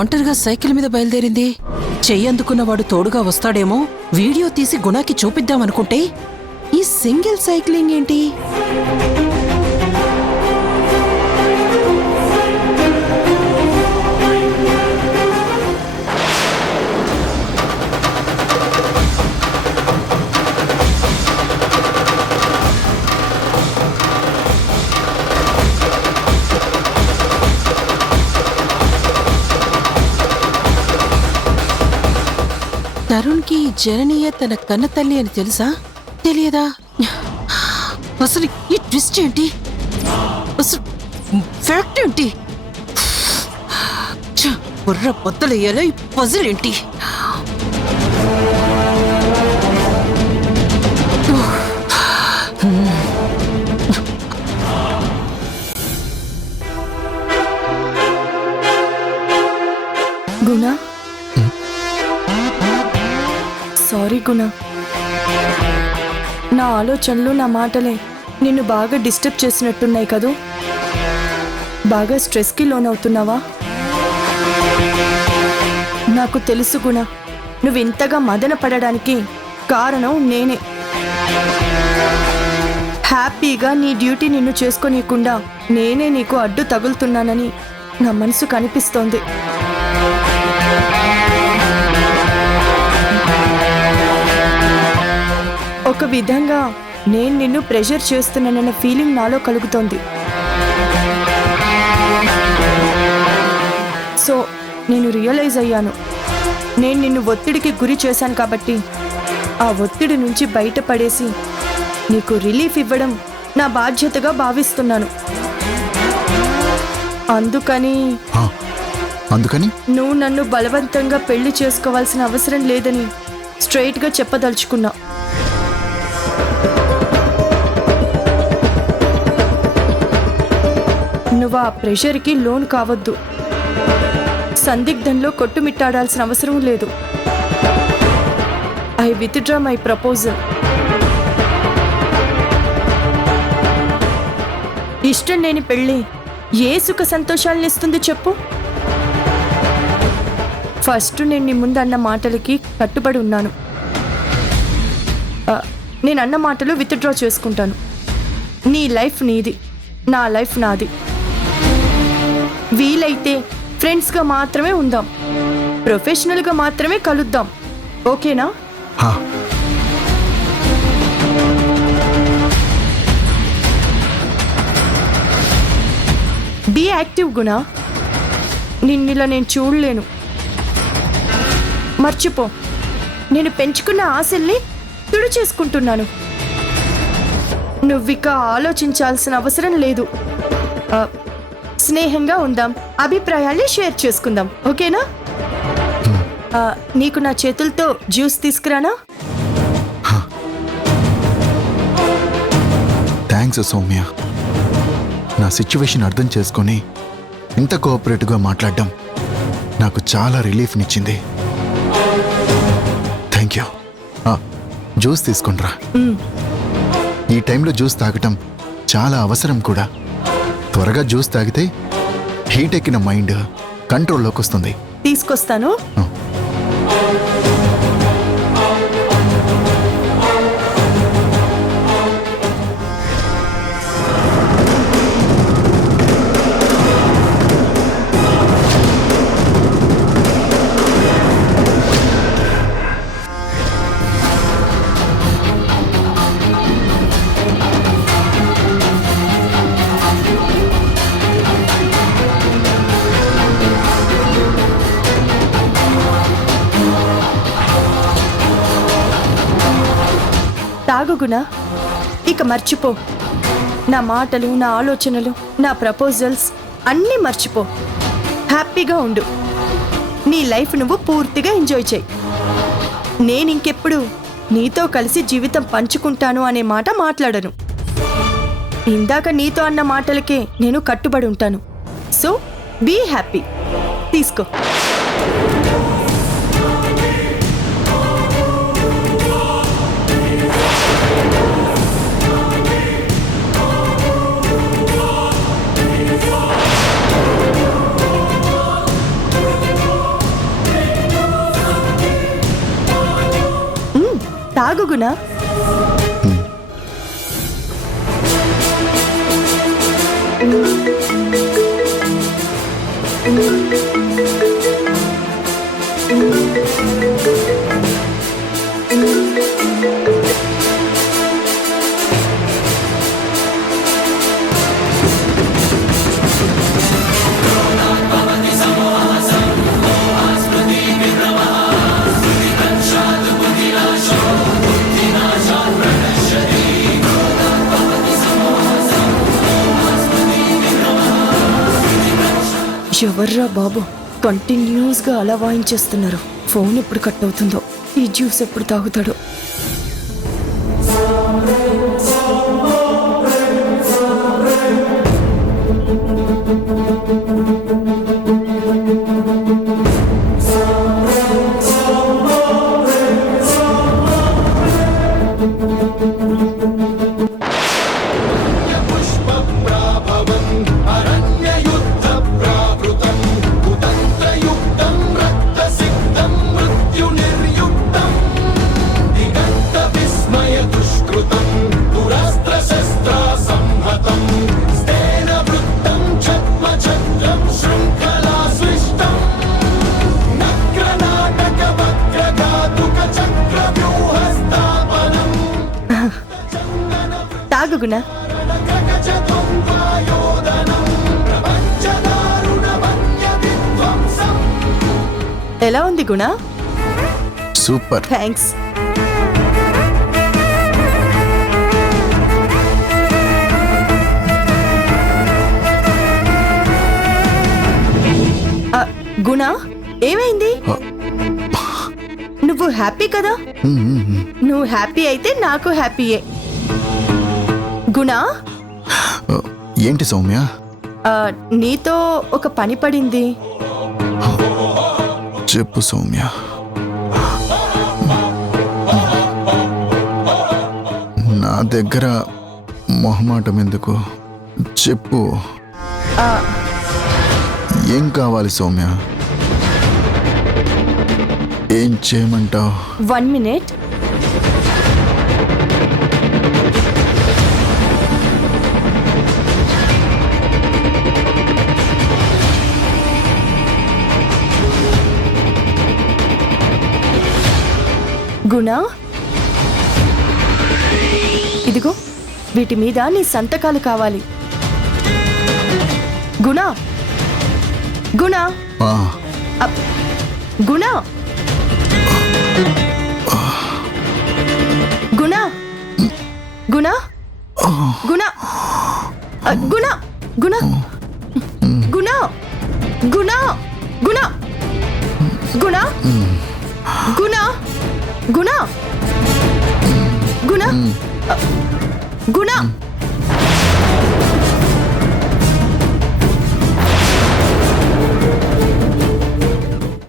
ఒంటరిగా సైకిల్ మీద బయలుదేరింది? చెయ్యందుకున్నవాడు తోడుగా వస్తాడేమో వీడియో తీసి గుణాకి చూపిద్దామనుకుంటే ఈ సింగిల్ సైక్లింగ్ ఏంటి? తరుణ్కి జననీయ తన కన్న తల్లి అని తెలుసా? తెలియదా? అసలు ఈ ట్విస్ట్ ఏంటి? అసలు ఫ్యాక్ట్ ఏంటి? బుర్ర పొత్తలయ్యేలా ఈ పజిల్ ఏంటి? గుణ, సారీ గుణ. నా ఆలోచనలు నా మాటలే నిన్ను బాగా డిస్టర్బ్ చేసినట్టున్నాయి కదూ? బాగా స్ట్రెస్కి లోనవుతున్నావా? నాకు తెలుసు గుణ, నువ్వు ఇంతగా మదన పడడానికి కారణం నేనే. హ్యాపీగా నీ డ్యూటీ నిన్ను చేసుకోనీయకుండా నేనే నీకు అడ్డు తగులుతున్నానని నా మనసు కనిపిస్తోంది. ఒక విధంగా నేను నిన్ను ప్రెషర్ చేస్తున్నానన్న ఫీలింగ్ నాలో కలుగుతోంది. సో నేను రియలైజ్ అయ్యాను, నేను నిన్ను ఒత్తిడికి గురి చేశాను కాబట్టి ఆ ఒత్తిడి నుంచి బయటపడేసి నీకు రిలీఫ్ ఇవ్వడం నా బాధ్యతగా భావిస్తున్నాను. అందుకని నువ్వు నన్ను బలవంతంగా పెళ్లి చేసుకోవాల్సిన అవసరం లేదని స్ట్రైట్గా చెప్పదలుచుకున్నా. నువ్వు ఆ ప్రెషర్కి లోన్ కావద్దు. సందిగ్ధంలో కొట్టుమిట్టాడాల్సిన అవసరం లేదు. I withdraw my proposal. ఇష్టం లేని పెళ్ళి ఏ సుఖ సంతోషాలను ఇస్తుంది చెప్పు? ఫస్ట్ నేను నీ ముందు అన్న మాటలకి కట్టుబడి ఉన్నాను. నేను అన్న మాటలు విత్డ్రా చేసుకుంటాను. నీ లైఫ్ నీది, నా లైఫ్ నాది. వీలైతే ఫ్రెండ్స్గా మాత్రమే ఉందాం, ప్రొఫెషనల్గా మాత్రమే కలుద్దాం. ఓకేనా? బీ యాక్టివ్ గుణ. నిన్నిలా నేను చూడలేను. మర్చిపో, నేను పెంచుకున్న ఆశల్ని తుడి చేసుకుంటున్నాను. నువ్విక ఆలోచించాల్సిన అవసరం లేదు. స్నేహంగా ఉందాం, అభిప్రాయాల్ని షేర్ చేసుకుందాం. ఓకేనా? నీకు నా చేతులతో జ్యూస్ తీసుకురానా? థ్యాంక్స్ సౌమ్య. నా సిచ్యువేషన్ అర్థం చేసుకొని ఇంత కోఆపరేటివ్గా మాట్లాడడం నాకు చాలా రిలీఫ్నిచ్చింది. Thank you. జ్యూస్ తీసుకుంట్రా. ఈ టైంలో జ్యూస్ తాగటం చాలా అవసరం కూడా. త్వరగా జ్యూస్ తాగితే హీట్ ఎక్కిన మైండ్ కంట్రోల్లోకి వస్తుంది. తీసుకొస్తాను. తాగుగునా, ఇక మర్చిపో. నా మాటలు, నా ఆలోచనలు, నా ప్రపోజల్స్ అన్నీ మర్చిపో. హ్యాపీగా ఉండు. నీ లైఫ్ నువ్వు పూర్తిగా ఎంజాయ్ చేయి. నేను ఇంకెప్పుడు నీతో కలిసి జీవితం పంచుకుంటాను అనే మాట మాట్లాడను. ఇందాక నీతో అన్న మాటలకే నేను కట్టుబడి ఉంటాను. So be happy. తీసుకో. తాగు గుణ. ఎవర్రా బాబు కంటిన్యూస్ గా అలా వాయించేస్తున్నారు. ఫోన్ ఎప్పుడు కట్ అవుతుందో, ఈ జ్యూస్ ఎప్పుడు తాగుతాడో. తాగు గుణ. ఎలా ఉంది గుణ? సూపర్. థ్యాంక్స్. గుణ ఏమైంది? నువ్వు హ్యాపీ కదా? నువ్వు హ్యాపీ అయితే నాకు హ్యాపీయే. గుణ, ఏంటి సౌమ్య? నీతో ఒక పని పడింది. చెప్పు సౌమ్య. నా దగ్గర మొహమాటం ఎందుకు? చెప్పు. ఏం కావాలి సౌమ్య? ఏం చేయమంటావు? 1 minute. గుణ, ఇదిగో వీటి మీద నీ సంతకాలు కావాలి. గుణ, గుణ, గుణ, గుణ, గుణ, గుణ, గుణ, గుణ, గుణ, గుణ, గుణ, గుణ, గుణ, గుణ, గుణ, గుణ.